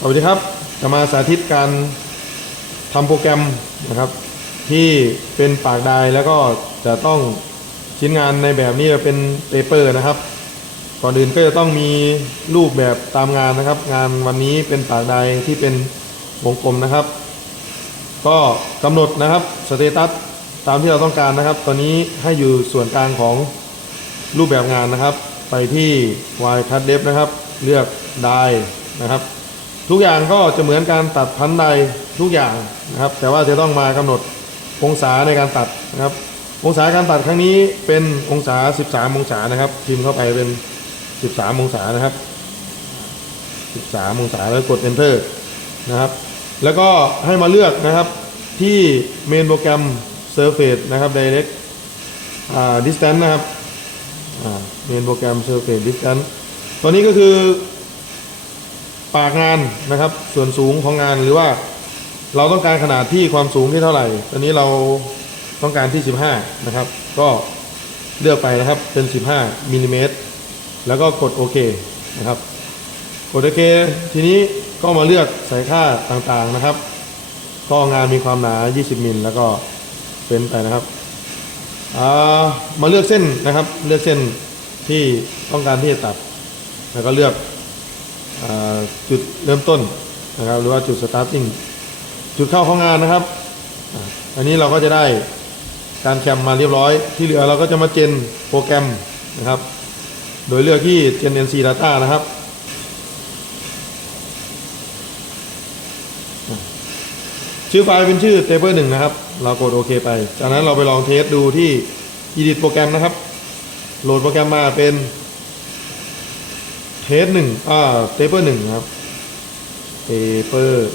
สวัสดีครับ จะมาสาธิตการทำโปรแกรมนะครับ ที่เป็นปากไดร์แล้วก็จะต้องชิ้นงานในแบบนี้จะเป็นเปเปอร์นะครับ ก่อนอื่นก็จะต้องมีรูปแบบตามงานนะครับ งานวันนี้เป็นปากไดร์ที่เป็นวงกลมนะครับ ก็กำหนดนะครับสเตตัสตามที่เราต้องการนะครับ ตอนนี้ให้อยู่ส่วนกลางของรูปแบบงานนะครับ ไปที่ y cut depth นะครับ เลือก die นะครับ ทุกอย่างก็จะเหมือนการตัดพันใดทุกอย่างนะครับ แต่ว่าจะต้องมากำหนดองศาในการตัดนะครับ องศาการตัดครั้งนี้เป็นองศา 13 องศานะครับพิมพ์เข้าไปเป็น 13 องศานะครับ 13 องศาแล้วกด enter นะครับ แล้วก็ให้มาเลือกนะครับที่เมนโปรแกรม Surface นะครับ Direct Distance นะครับเมนโปรแกรม Surface Distance ตัวนี้ก็คือ ปากงานนะครับ ส่วนสูงของงานหรือว่าเราต้องการขนาดที่ความสูงที่เท่าไหร่ ตอนนี้เราต้องการที่ 15 นะครับ ก็เลือกไปนะครับเป็น 15มิลลิเมตรแล้วก็กดโอเคนะครับ กดโอเค ทีนี้ก็มาเลือกใส่ค่าต่างๆนะครับ ก็งานมีความหนา 20มิลแล้วก็เป็นไปนะครับามาเลือกเส้นนะครับ เลือกเส้นที่ต้องการที่จะตัด แล้วก็เลือก จุดเริ่มต้นนะครับหรือว่าจุดสตาร์ทติ้งจุดเข้าของงานนะครับ อันนี้เราก็จะได้การแคมมาเรียบร้อย ที่เหลือเราก็จะมาเจนโปรแกรมนะครับ โดยเลือกที่ Gen NC Data นะครับ ชื่อไฟล์เป็นชื่อ Table 1นะครับ เรากดโอเคไป จากนั้นเราไปลองเทสดูที่ Edit โปรแกรมนะครับ โหลดโปรแกรมมาเป็น เทสหนึ่งอ่าเปเปอร์หนึ่งครับเปเปอร์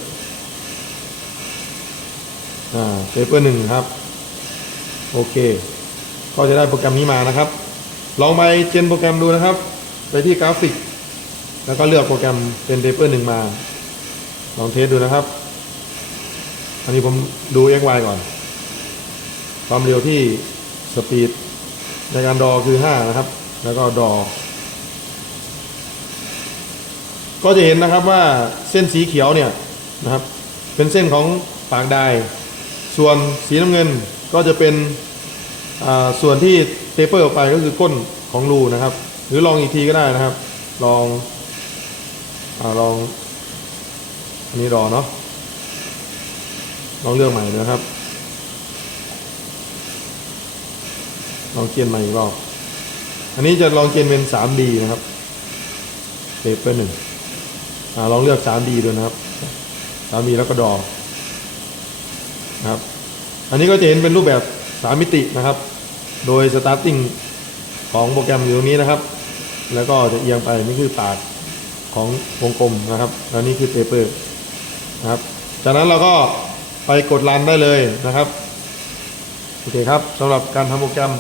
อ่าเปเปอร์หนึ่งครับ โอเค ก็จะได้โปรแกรมนี้มานะครับ ลองไปเจนโปรแกรมดูนะครับ ไปที่กราฟิก แล้วก็เลือกโปรแกรมเป็นเปเปอร์หนึ่งมา ลองเทสดูนะครับ อันนี้ผมดู xy ก่อน ความเร็วที่สปีดในการดอคือ 5 นะครับ แล้วก็ดอ ก็จะเห็นนะครับว่าเส้นสีเขียวเนี่ยนะครับเป็นเส้นของปากไดร์ส่วนสีน้ำเงินก็จะเป็นส่วนที่เทเปอร์ออกไปก็คือก้นของรูนะครับ หรือลองอีกทีก็ได้นะครับ ลองอลองอันนี้รอเนาะลองเลือกใหม่นะครับ ลองเกียนใหม่อีกรอบอันนี้จะลองเกียนเป็น 3D นะครับเปเปอร์หนึ่ง ลองเลือก 3D ดูนะครับ 3D แล้วก็ดอนะครับ อันนี้ก็จะเห็นเป็นรูปแบบ 3 มิตินะครับ โดย starting ของโปรแกรมอยู่ตรงนี้นะครับ แล้วก็จะเอียงไปนี่คือปากของวงกลมนะครับแล้วนี่คือเปเปอร์นะครับ จากนั้นเราก็ไปกดรันได้เลยนะครับ โอเคครับสำหรับการทำโปรแกรม